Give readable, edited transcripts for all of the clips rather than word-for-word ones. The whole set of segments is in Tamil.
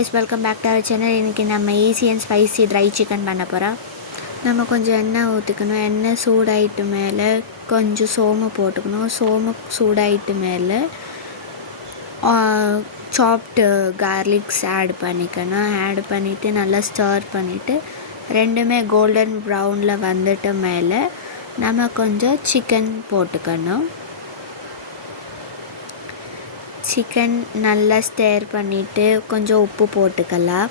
guys, welcome back to our channel. இன்றைக்கி நம்ம easy and spicy try chicken பண்ண போகிறோம். நம்ம கொஞ்சம் எண்ணெய் ஊற்றிக்கணும். எண்ணெய் சூடாயிட்டு மேலே கொஞ்சம் சோம்பு போட்டுக்கணும். சோம்பு சூடாயிட்டு மேலே சாப்டு கார்லிக்ஸ் ஆட் பண்ணிக்கணும். ஆட் பண்ணிவிட்டு நல்லா ஸ்டர் பண்ணிவிட்டு ரெண்டுமே கோல்டன் ப்ரௌனில் வந்துட்டு மேலே நம்ம கொஞ்சம் சிக்கன் போட்டுக்கணும். சிக்கன் நல்லா ஸ்டேர் பண்ணிவிட்டு கொஞ்சம் உப்பு போட்டுக்கலாம்.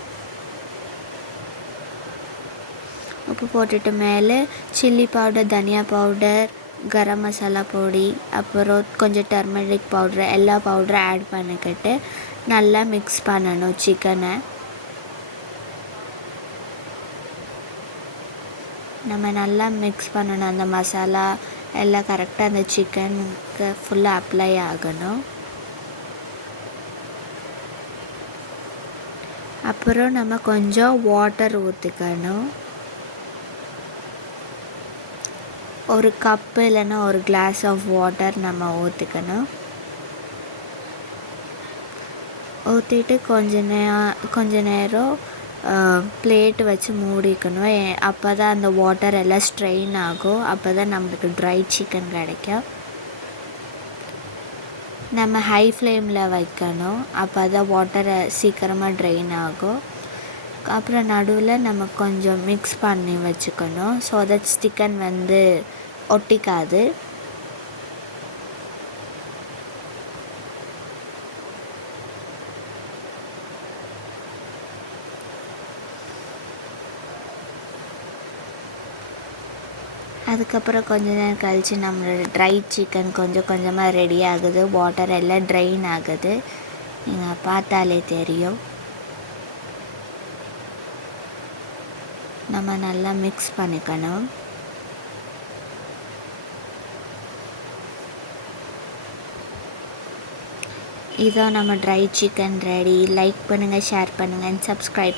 உப்பு போட்டுட்டு மேலே சில்லி பவுடர், தனியா பவுடர், கரம் மசாலா பொடி, அப்புறம் கொஞ்சம் டர்மரிக் பவுட்ரு, எல்லா பவுடரும் ஆட் பண்ணிக்கிட்டு நல்லா மிக்ஸ் பண்ணணும். சிக்கனை நம்ம நல்லா மிக்ஸ் பண்ணணும். அந்த மசாலா எல்லாம் கரெக்டாக அந்த சிக்கனுக்கு ஃபுல்லாக அப்ளை ஆகணும். அப்புறம் நம்ம கொஞ்சம் வாட்டர் ஊற்றிக்கணும். ஒரு கப்பு இல்லைன்னா ஒரு கிளாஸ் ஆஃப் வாட்டர் நம்ம ஊற்றிக்கணும். ஊற்றிட்டு கொஞ்ச நேரம் பிளேட் வச்சு மூடிக்கணும். அப்போ தான் அந்த வாட்டர் எல்லாம் ஸ்ட்ரெயின் ஆகும். அப்போ தான் நம்மளுக்கு ட்ரை சிக்கன் கிடைக்கும். நம்ம ஹை ஃப்ளேமில் வைக்கணும். அப்போ தான் வாட்டரை சீக்கிரமாக ட்ரெயின் ஆகும். அப்புறம் நடுவில் நம்ம கொஞ்சம் மிக்ஸ் பண்ணி வச்சுக்கணும். ஸோ தட் சிக்கன் ஒட்டிக்காது. அதுக்கப்புறம் கொஞ்ச நேரம் கழித்து நம்மளோட ட்ரை சிக்கன் கொஞ்சம் கொஞ்சமாக ரெடி ஆகுது. வாட்டர் எல்லாம் ட்ரெயின் ஆகுது. நீங்கள் பார்த்தாலே தெரியும். நம்ம நல்லா மிக்ஸ் பண்ணிக்கணும். இதோ நம்ம ட்ரை சிக்கன் ரெடி. லைக் பண்ணுங்கள், ஷேர் பண்ணுங்கள் அண்ட் சப்ஸ்கிரைப்.